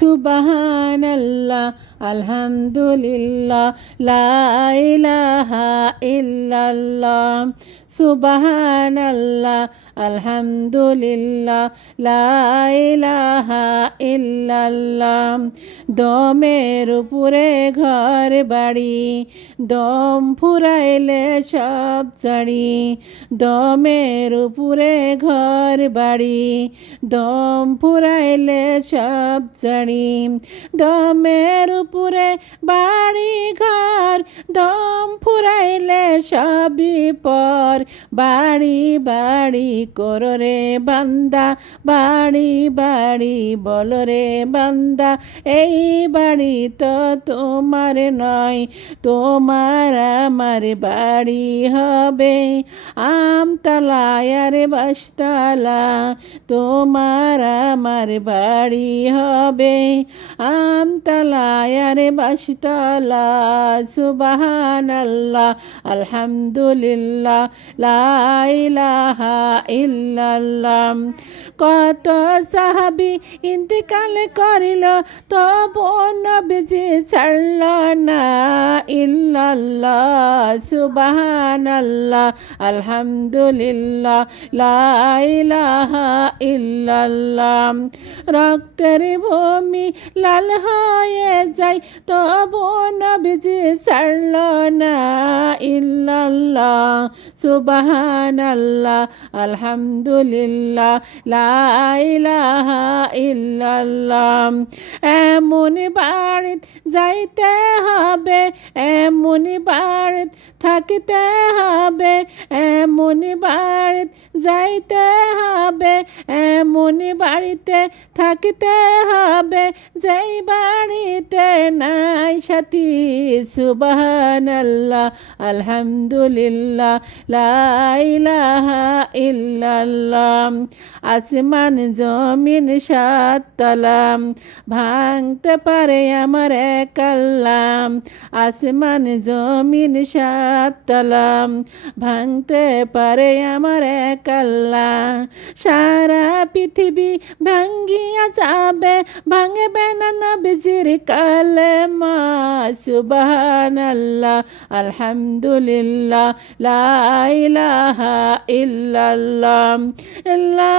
সুবহানাল্লাহ, আলহামদুলিল্লাহ, লা ইলাহা ইল্লাল্লাহ, সুবহানাল্লাহ, আলহামদুলিল্লাহ, লা ইলাহা ইল্লাল্লাহ, দমের উপরে ঘর বাড়ি, দম ফুরাইলে সব ছাড়ি দমের উপরে ঘর বাড়ি, দম ফুরাইলে সব ছাড়ি দমের উপরে বাড়ি ঘর দম ফুরাইলে সবই পর। বাড়ি বাড়ি কররে বান্দা, বাড়ি বাড়ি বলরে বান্দা, এই বাড়ি তো তোমার নয়, তোমার আমার বাড়ি হবে। আমতলায় বাসতলা, তোমার আমার বাড়ি হবে। আমতলায় আর বাসতলা সুবাহান আল্লাহ আলহামদুলিল্লাহ লাইলাহা ইল্লাল্লাহ। কত সাহাবি ইন্তিকাল করিল, তবু নবীজি ছাড়ল না, ইল্লাল্লাহ, সুবহানাল্লাহ, আলহামদুলিল্লাহ লাইলাহা ইল্লাল্লাহ। রক্তের ভূমি লাল হয়ে যাই তবু নবীজি ছাড়ল না। ইল্লাল্লাহ সুবহানাল্লাহ আলহামদুলিল্লাহ লাইলাহা ইল্লাল্লাহ। এমন বাড়িত যাইতে হবে, এমন বাড়িত থাকিতে হবে, এমন বাড়িত যাইতে হবে, এমন বাড়িতে থাকিতে হবে। যেই বাড়িতে নাই সাথী, সুবহানাল্লাহ, আলহামদুলিল্লাহ লাইলাহা ইল্লাল্লাহ। আসমান, জমিন সাতলাম ভাঙতে পারে আমার কাল্লাম আসমান, জমিন সাতলাম ভাঙতে পারে আমার কাল্লা সারা পৃথিবী ভাঙ্গিয়া যাবে, ভাঙবে না নবীজির কালেমা, সুবহানাল্লাহ, আলহামদুলিল্লাহ, লা ইলাহা ইল্লাল্লাহ, লা